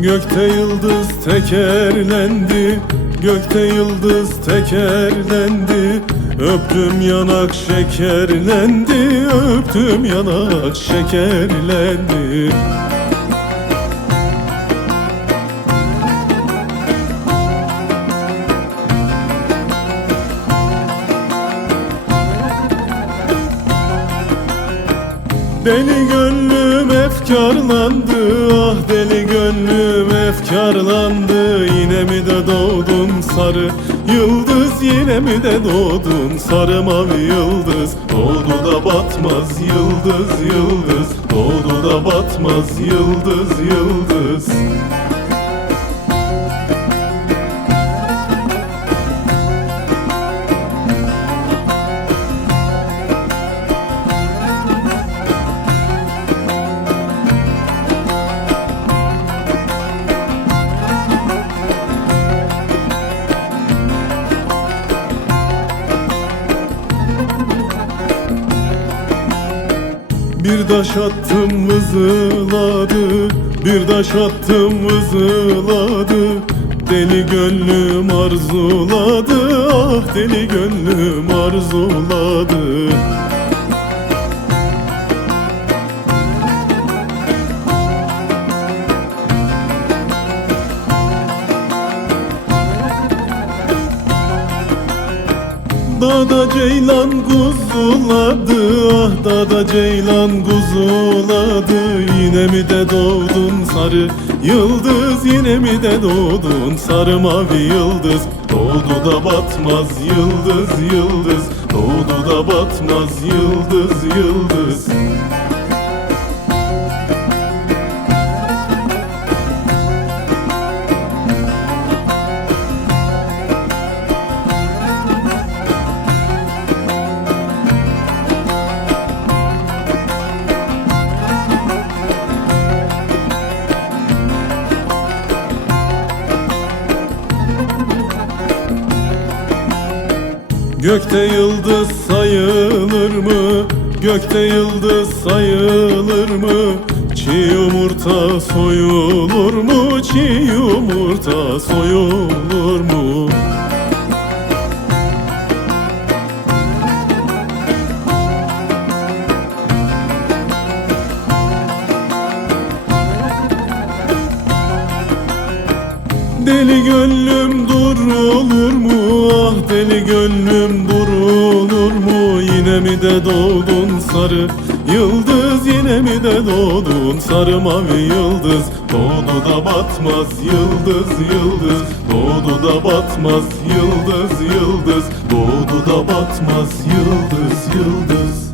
Gökte yıldız tekerlendi Gökte yıldız tekerlendi. Öptüm yanak şekerlendi Öptüm yanak şekerlendi Deli gönlüm efkarlandı Ah deli gönlüm efkarlandı. Yine mi de doğdun sarı yıldız Yine mi de doğdun sarı mavi yıldız? Doğdu da batmaz yıldız yıldız. Doğdu da batmaz yıldız yıldız Bir taş attım vızıladı Bir taş attım vızıladı. Deli gönlüm arzuladı Ah deli gönlüm arzuladı Dağda ceylan kuzuladı Ah dağda ceylan kuzuladı. Yine mi de doğdun sarı yıldız Yine mi de doğdun sarı mavi yıldız? Doğdu da batmaz yıldız yıldız. Doğdu da batmaz yıldız yıldız Gökte yıldız sayılır mı? Gökte yıldız sayılır mı? Çiğ yumurta soyulur mu? Çiğ yumurta soyulur Deli gönlüm durulur mu? Ah deli gönlüm durulur mu? Yine mi de doğdun sarı yıldız? Yine mi de doğdun sarı mavi yıldız? Doğdu da batmaz yıldız yıldız. Doğdu da batmaz yıldız yıldız. Doğdu da batmaz yıldız yıldız